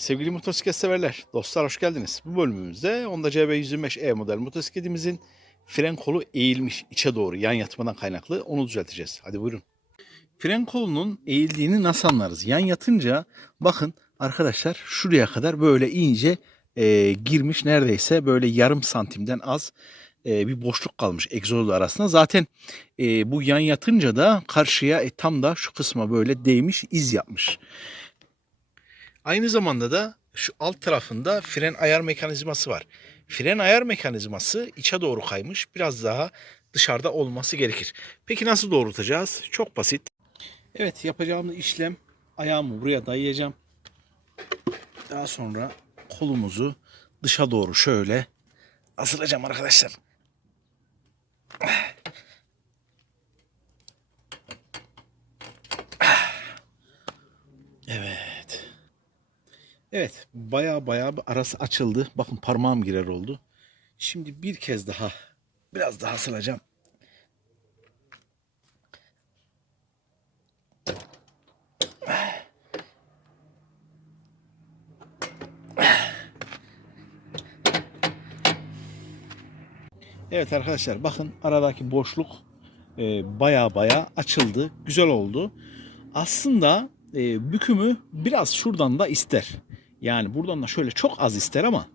Sevgili motosiklet severler, dostlar hoş geldiniz. Bu bölümümüzde Honda CB125E model motosikletimizin fren kolu eğilmiş içe doğru yan yatmadan kaynaklı onu düzelteceğiz. Hadi buyurun. Fren kolunun eğildiğini nasıl anlarız? Yan yatınca bakın arkadaşlar şuraya kadar böyle ince e, girmiş neredeyse böyle yarım santimden az e, bir boşluk kalmış egzozla arasında. Zaten e, bu yan yatınca da karşıya e, tam da şu kısma böyle değmiş iz yapmış. Aynı zamanda da şu alt tarafında fren ayar mekanizması var. Fren ayar mekanizması içe doğru kaymış. Biraz daha dışarıda olması gerekir. Peki nasıl doğrultacağız? Çok basit. Evet yapacağımız işlem ayağımı buraya dayayacağım. Daha sonra kolumuzu dışa doğru şöyle asılacağım arkadaşlar. Evet. Evet baya baya bir arası açıldı. Bakın parmağım girer oldu. Şimdi bir kez daha biraz daha asılacağım. Evet arkadaşlar bakın aradaki boşluk e, baya baya açıldı. Güzel oldu. Aslında e, bükümü biraz şuradan da ister. Yani buradan da şöyle çok az ister ama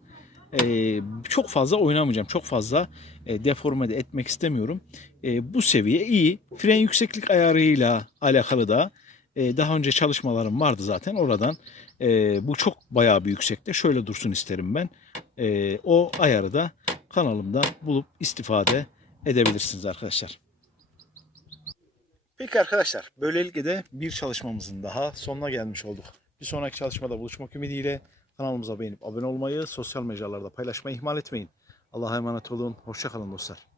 e, çok fazla oynamayacağım. Çok fazla e, deforme de etmek istemiyorum. E, bu seviye iyi. Fren yükseklik ayarıyla alakalı da e, daha önce çalışmalarım vardı zaten. Oradan e, bu çok bayağı bir yüksekte. Şöyle dursun isterim ben. E, o ayarı da kanalımda bulup istifade edebilirsiniz arkadaşlar. Peki arkadaşlar böylelikle de bir çalışmamızın daha sonuna gelmiş olduk. Bir sonraki çalışmada buluşmak ümidiyle kanalımıza beğenip abone olmayı, sosyal mecralarda paylaşmayı ihmal etmeyin. Allah'a emanet olun. Hoşçakalın dostlar.